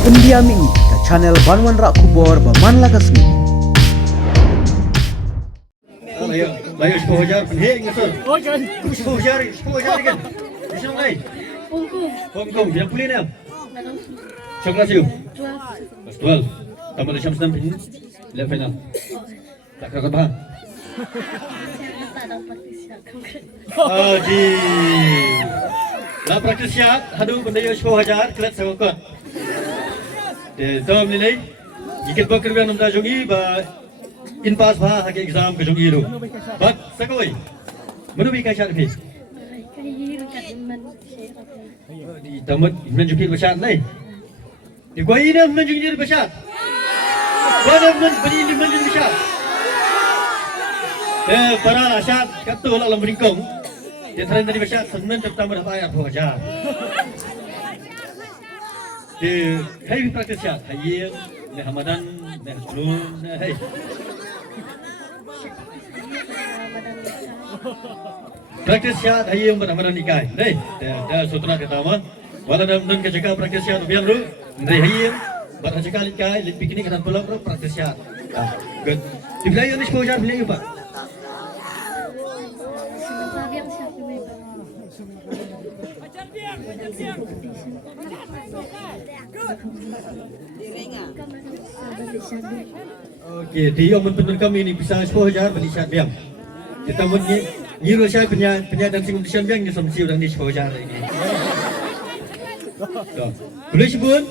Pendiam ini ke channel Banwan Rak Kubor Baman Lagasmi. Layo 10,000 penheng ke sir? 10,000 kan? Di sana lain? Hong Kong, yang pulih ni apa? Siapa kelas you? 12. Tambah macam senam ini, lihat final. Tak kena bahan. Ji. Lah praktis siap, hadu benda yo 10,000 kelas sangkut. Dom nilai, jika bekerja nama jongi, in pass bah hak exam ke jongi itu. But sekali, mana bika syarat ni? Di tamat menjadi besar ni. Di gua ini menjadi besar. Mana menjadi besar. Para asyat kata lah dalam beringkong. Dia terang dari besar senang pertama dah bayar 10,000. Hai praktis siap, hai ni Ramadan, ni Zulun, hai. Praktis siap, hai yang Ramadan ikai, ni. Dah sutra pertama. Walau dalam kerja praktis siap biar ru, ni hai. Baru kerja ikai, lihat piknik kan pulang ru praktis siap. Good. Di wilayah ni 10,000 beli apa? Okey, dia menurut kami ini bisa 10,000 beli syarat biang. Kita menyiru saya penyanyi dan singgung syarat biang ni sama si orang ni 10,000 ini. Boleh sebut?